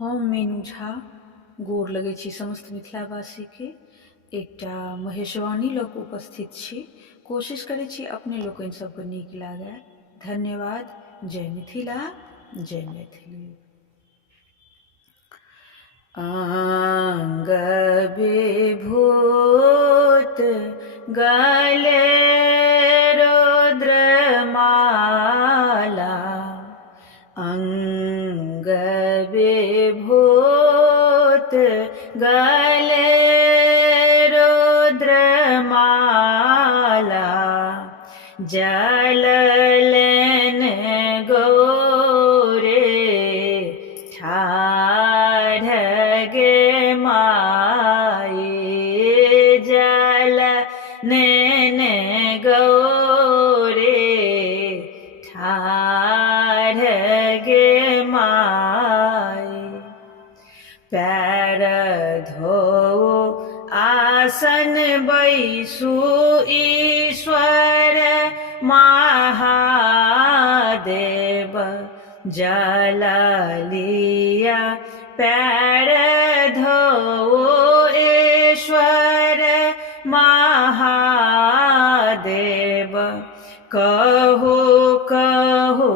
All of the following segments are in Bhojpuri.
हम मीनू झा गोर लगै छी समस्त मिथिलावासी के। एकटा महेशवाणी लऽ कऽ उपस्थित छी। कोशिश करै छी अपने लोकनि सबके नीक लागय। धन्यवाद। जय मिथिला, जय मैथिली। आंग विभूत गले रुद्रमाला, अंग विभूत गले रुद्रमाला, जल लेन गौरे ठाढ़ गे माए, जल लेन गौरे ठाढ़ गे माए। पैर धोऊ आसन बैसु ईश्वर महादेव, जल लिया पैर धोऊ ईश्वर महादेव। कहु कहु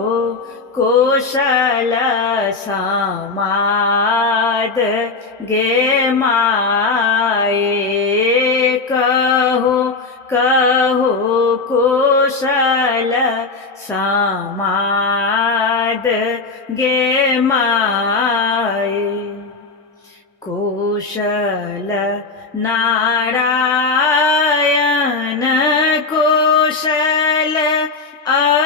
कुशल समाद गे माए, कहु कहु कुशल समाद गे माए। कुशल नारायण कुशल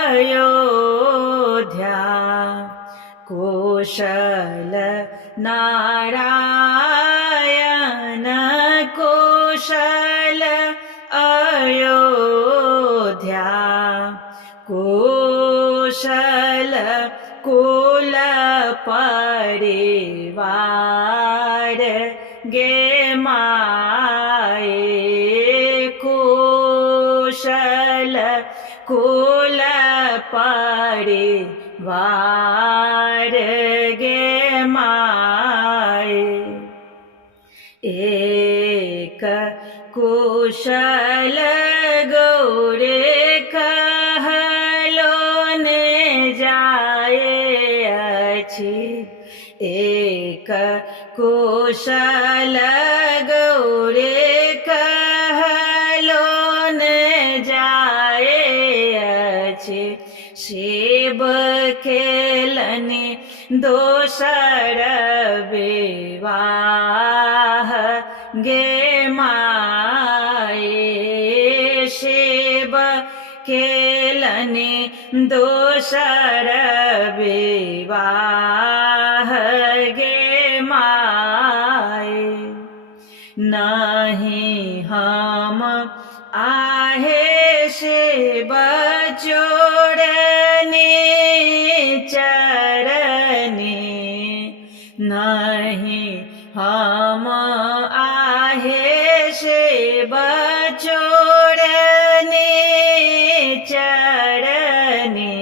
अयोध्या, कुशल नारायण कुशल अयोध्या। कुशल कुल परिवार गे माए, कुशल कुल परिवार गे माए। एक कुशल गौरे कहलो ने जाए अछि, एक कुशल गौरे कहलो ने जाए अछि। शिव खेलनि दोसर विवाह गे माए, शिव खेलनि दोसर विवाह गे माए। नहीं हम आहे शिव चोरनी चरनी, नहीं हम आहे शिव चोरनी चरनी,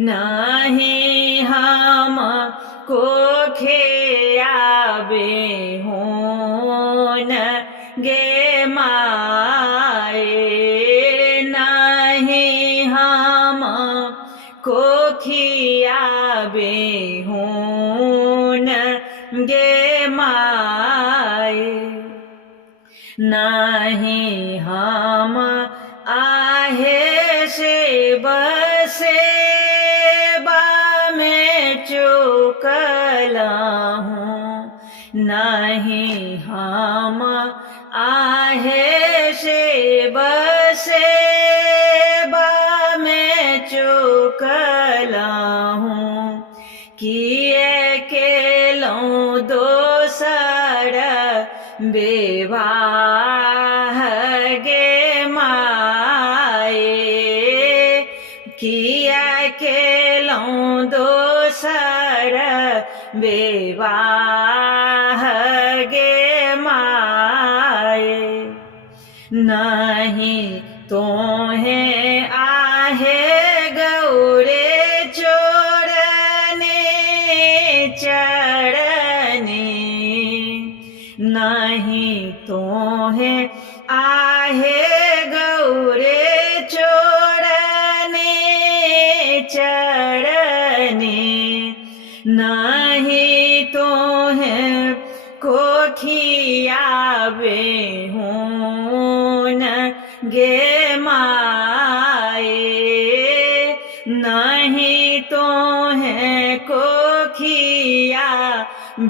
नहीं हम कोखिया बेहून गे माए, नहीं हम कोखिया बेहून गे माए। नहीं हम आहे शिव सेवा में चूकला हूँ, नहीं हम आहे शिव सेवा में चूकला हूँ। किए केलौं दोसर विवाह गे माए, किया केलौं दोसर विवाह गे माए। नहीं तोहें आहे गौरे चोरने चढ़ नहीं तो है कोठिया बेहून गे माए, नहीं तो है कोठिया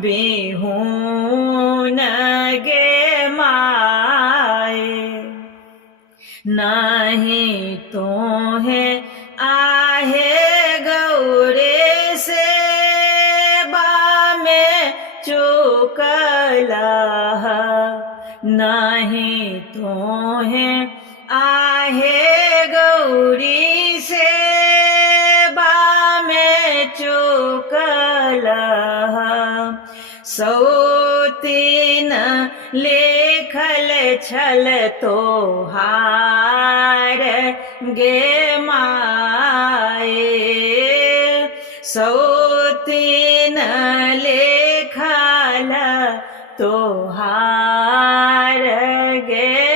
बेहून गे माए, नहीं तो है आहे गौरे से बामे चुकला, नहीं तो है आहे गौरी से बामे चुकला, सौतीन लेखल छल तोहार गे माए, सौतीन लेखल तोहार गे